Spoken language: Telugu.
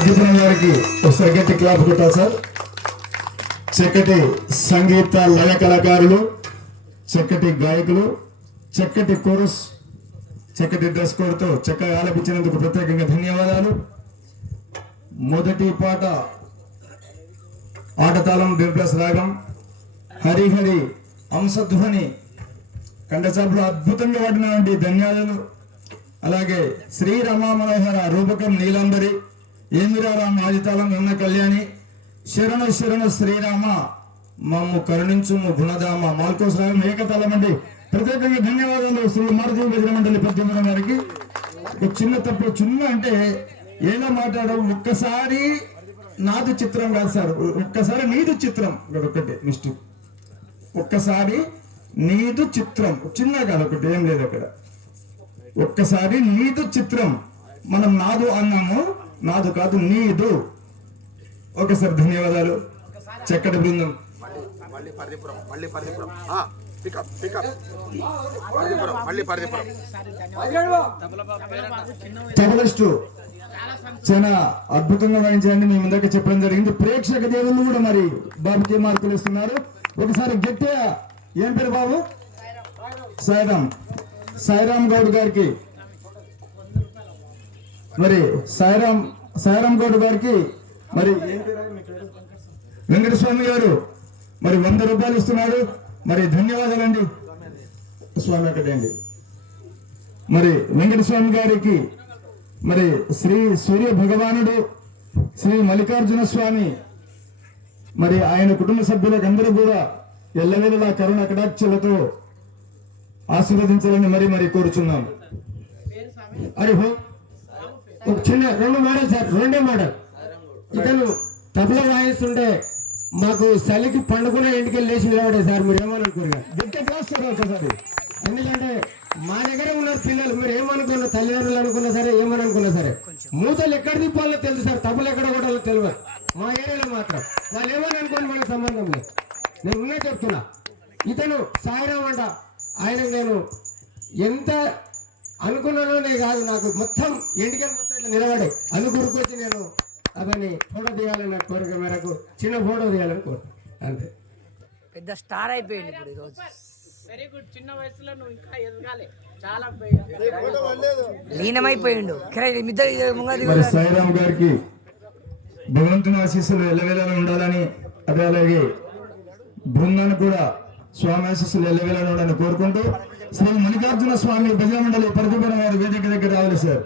ప్రదీపం గారికి ఒకసారి గట్టి క్లాప్ కొట్టాలి సార్. చక్కటి సంగీత లయ కళాకారులు చక్కటి గాయకులు చక్కటి కోరస్ చక్కటి డ్రెస్ కోడ్తో చక్కగా ఆలపించినందుకు ప్రత్యేకంగా ధన్యవాదాలు. మొదటి పాట ఆటతాళం దివ్యస్ రాగం హరిహరి అంశధ్వని కండచాపులు అద్భుతంగా వాడినటువంటి ధన్యాలను అలాగే శ్రీరమ మనోహర రూపకం నీలంబరి ఏమిరారామ ఆదితాళం ఉన్న కళ్యాణి. శరణ శరణ శ్రీరామ. మమ్ము కరుణించుము గుణధామ మాల్కోస్ రాగం ఏకతాళం అండి ప్రత్యేకంగా ధన్యవాదాలు శ్రీ మారుతి భజన మండలి పద్మనాభం గారికి. ఒక చిన్న తప్పు చిన్న అంటే ఏదో మాట్లాడడం ఒక్కసారి నాది చిత్రం కాదు సార్ ఒక్కసారి నీది చిత్రం. ఇక్కడ ఒకటి మిస్టేక్ ఒక్కసారి నీదు చిత్రం. చిన్న కాదు ఒకటి ఏం లేదు అక్కడ. ఒక్కసారి నీదు చిత్రం. మనం నాదు అన్నాము. నాదు కాదు నీదు. ఓకే సార్ ధన్యవాదాలు చక్కటి బృందం. మళ్ళీ పరిధిపురం మళ్ళీ పరిధిపురం పికప్ పికప్ పరిధిపురం మళ్ళీ పరిధిపురం తబలిస్టు చాలా అద్భుతంగా వాయించండి మేము ఇందాక చెప్పడం జరిగింది. ప్రేక్షక దేవుళ్ళు కూడా మరి బాబుకి మార్కులు ఇస్తున్నారు ఒకసారి గట్టిగా ఏం పేరు బాబు? సాయిరామ్. సాయిరామ్ గౌడ్ గారికి మరి సాయిరామ్ సాయిరామ్ గౌడ్ గారికి మరి? వెంకటస్వామి గారు మరి వంద రూపాయలు ఇస్తున్నాడు మరి ధన్యవాదాలండి. స్వామి ఒకటండి మరి వెంకటస్వామి గారికి మరి శ్రీ సూర్య భగవానుడు శ్రీ మల్లికార్జున స్వామి మరి ఆయన కుటుంబ సభ్యులకు అందరూ కూడా ఎల్లవేళలా కరుణ కటాక్షలతో ఆశీర్వదించాలని మరి మరి కోరుచున్నాం. అరే హో. ఒక చిన్న రెండు మోడల్ సార్ రెండే మోడల్ ఇతను తబలా వాయిస్తుంటే మాకు చలికి పండుకునే ఇంటికి లేచి నిలబడే సార్ మీరు ఏమనుకోరు. గట్టి క్లాస్ సార్ ఒకసారి ఎందుకంటే మా దగ్గర ఉన్నారు పిల్లలు మీరు ఏమనుకున్న తల్లిదండ్రులు అనుకున్నా సరే ఏమని అనుకున్నా సరే. మూతలు ఎక్కడ తిప్పాలో తెలుసు సార్ తప్పులు ఎక్కడ కూడా తెలియదు మా ఏరియాలో మాత్రం. వాళ్ళు ఏమని అనుకోని మన సంబంధం లేదు. నేను ఉన్నా చెప్తున్నా. ఇతను సాయిరామ్ అంట. ఆయన నేను ఎంత అనుకున్నానో నేను కాదు నాకు మొత్తం ఎంటికలు మొత్తం ఇట్లా నిలబడే. అందుకొరకు నేను అతన్ని ఫోటో తీయాలన్న కోరిక మేరకు చిన్న ఫోటో తీయాలని కోరుతాను అంతే. పెద్ద స్టార్ అయిపోయింది ఇప్పుడు ఈరోజు వెరీ గుడ్ చిన్న వయసులో నువ్వు ఇంకా ఎదగాలి. చాలా లీనమైపోయిండు. కిరాయి ఇద్దరు ముంగది మరి సాయిరామ్ గారికి భగవంతుని ఆశీస్సులు ఎల్లవేళలా ఉండాలని అదే అలాగే బృందాన్ని కూడా స్వామి ఆశీస్సులు ఎల్లవేళలా ఉండాలని కోరుకుంటూ శ్రీ మల్లికార్జున స్వామి భజన మండలి పరిధిపురం వారి వేదిక దగ్గర రావాలి సార్.